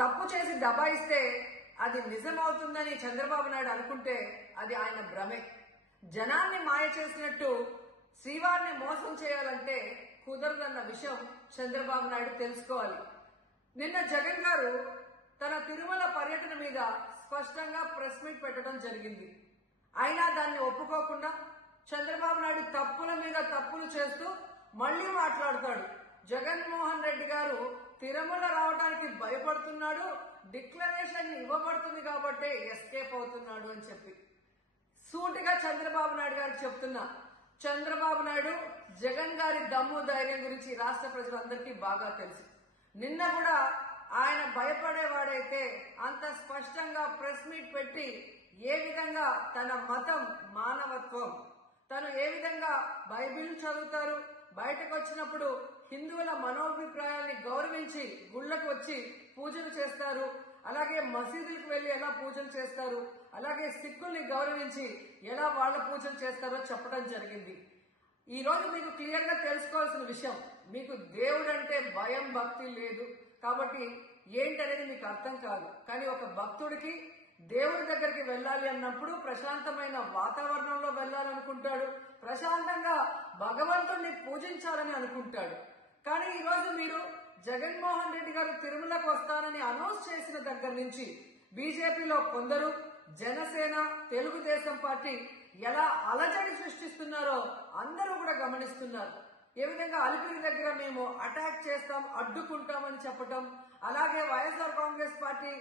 తప్పు చేసి దబాయిస్తే అది నిజమవుతుందని చంద్రబాబు నాయుడు అనుకుంటే అది ఆయన భ్రమే. జనాన్ని మాయ చేసినట్టు శ్రీవారిని మోసం చేయాలంటే కుదరదన్న విషయం చంద్రబాబు నాయుడు తెలుసుకోవాలి. నిన్న జగన్ గారు తన తిరుమల పర్యటన మీద స్పష్టంగా ప్రెస్ మీట్ పెట్టడం జరిగింది. అయినా దాన్ని ఒప్పుకోకుండా చంద్రబాబు నాయుడు తప్పుల మీద తప్పులు చేస్తూ మళ్లీ మాట్లాడతాడు. జగన్మోహన్ రెడ్డి గారు తిరుమల రావడానికి భయపడుతున్నాడు, డిక్లరేషన్ ఇవ్వబడుతుంది కాబట్టి ఎస్కేప్ అవుతున్నాడు అని చెప్పి సూటిగా చంద్రబాబు నాయుడు గారికి చెప్తున్నా. చంద్రబాబు నాయుడు జగన్ గారి దమ్ము ధైర్యం గురించి రాష్ట్ర ప్రజలందరికీ బాగా తెలుసు. నిన్న కూడా ఆయన భయపడేవాడైతే అంత స్పష్టంగా ప్రెస్ మీట్ పెట్టి ఏ విధంగా తన మతం మానవత్వం, తను ఏ విధంగా బైబిల్ చదువుతారు, బయటకు వచ్చినప్పుడు హిందువుల మనోభిప్రాయాల్ని గౌరవించి గుళ్లకు వచ్చి పూజలు చేస్తారు, అలాగే మసీదులకు వెళ్లి ఎలా పూజలు చేస్తారు, అలాగే సిక్కుల్ని గౌరవించి ఎలా వాళ్ళ పూజలు చేస్తారో చెప్పడం జరిగింది. ఈ రోజు మీకు క్లియర్ గా తెలుసుకోవాల్సిన విషయం, మీకు దేవుడు అంటే భయం భక్తి లేదు కాబట్టి ఏంటనేది మీకు అర్థం కాదు. కానీ ఒక భక్తుడికి దేవుడి దగ్గరికి వెళ్ళాలి అన్నప్పుడు ప్రశాంతమైన వాతావరణంలో వెళ్ళాలనుకుంటాడు, ప్రశాంతంగా భగవంతుడిని పూజించాలని అనుకుంటాడు. కానీ ఈ రోజు మీరు జగన్మోహన్ రెడ్డి గారు తిరుమలకు వస్తారని అనౌన్స్ చేసిన దగ్గర నుంచి బీజేపీలో కొందరు, జనసేన, తెలుగుదేశం పార్టీ ఎలా అలజడి సృష్టిస్తున్నారో అందరూ కూడా గమనిస్తున్నారు. ఏ విధంగా అలిపిరి దగ్గర మేము అటాక్ చేస్తాం, అడ్డుకుంటామని చెప్పటం, అలాగే వైఎస్ఆర్ కాంగ్రెస్ పార్టీ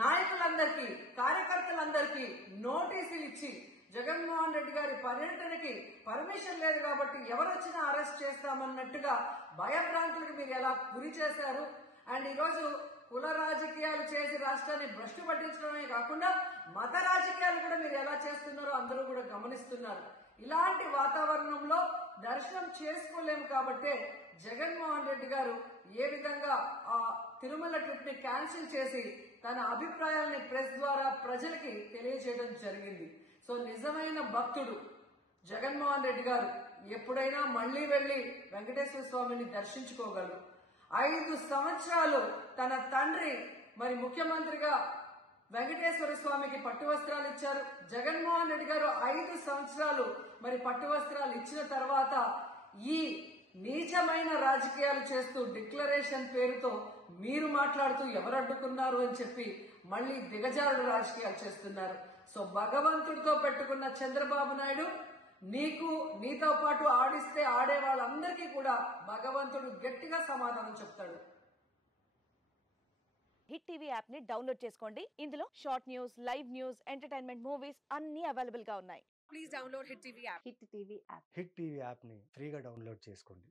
నాయకులందరికీ, కార్యకర్తలందరికీ నోటీసులు ఇచ్చి జగన్మోహన్ రెడ్డి గారి పర్యటనకి పర్మిషన్ లేదు కాబట్టి ఎవరొచ్చినా అరెస్ట్ చేస్తామన్నట్టుగా భయభ్రాంతులకు మీరు ఎలా గురి చేశారు. అండ్ ఈరోజు కుల రాజకీయాలు చేసి రాష్ట్రాన్ని భ్రష్టు పట్టించడమే కాకుండా మత రాజకీయాలు కూడా మీరు ఎలా చేస్తున్నారో అందరూ కూడా గమనిస్తున్నారు. ఇలాంటి వాతావరణంలో దర్శనం చేసుకోలేము కాబట్టే జగన్మోహన్ రెడ్డి గారు ఏ విధంగా ఆ తిరుమల ట్రిప్ ని క్యాన్సిల్ చేసి తన అభిప్రాయాల్ని ప్రెస్ ద్వారా ప్రజలకి తెలియజేయడం జరిగింది. సో నిజమైన భక్తుడు జగన్మోహన్ రెడ్డి గారు ఎప్పుడైనా మళ్లీ వెళ్లి వెంకటేశ్వర స్వామిని దర్శించుకోగలరు. 5 సంవత్సరాలు తన తండ్రి మరి ముఖ్యమంత్రిగా వెంకటేశ్వర స్వామికి పట్టు వస్త్రాలు ఇచ్చారు. జగన్మోహన్ రెడ్డి గారు 5 సంవత్సరాలు మరి పట్టు వస్త్రాలు ఇచ్చిన తర్వాత ఈ నీచమైన రాజకీయాలు చేస్తూ డిక్లరేషన్ పేరుతో మీరు మాట్లాడుతూ ఎవరు అడ్డుకున్నారు అని చెప్పి మళ్లీ దిగజారుడు రాజకీయాలు చేస్తున్నారు. సో భగవంతుడితో పెట్టుకున్న చంద్రబాబు నాయుడు నీతో పాటు ఆడిస్తే ఆడే వాళ్ళందరికీ కూడా భగవంతుడు గట్టిగా సమాధానం చెప్తాడు. హిట్ టీవీ యాప్ ని డౌన్లోడ్ చేసుకోండి. ఇందులో short news, live news, entertainment movies అన్ని అవైలబుల్ గా ఉన్నాయి. Please download hit TV app. Hit TV app ని ఫ్రీగా డౌన్లోడ్ చేసుకోండి.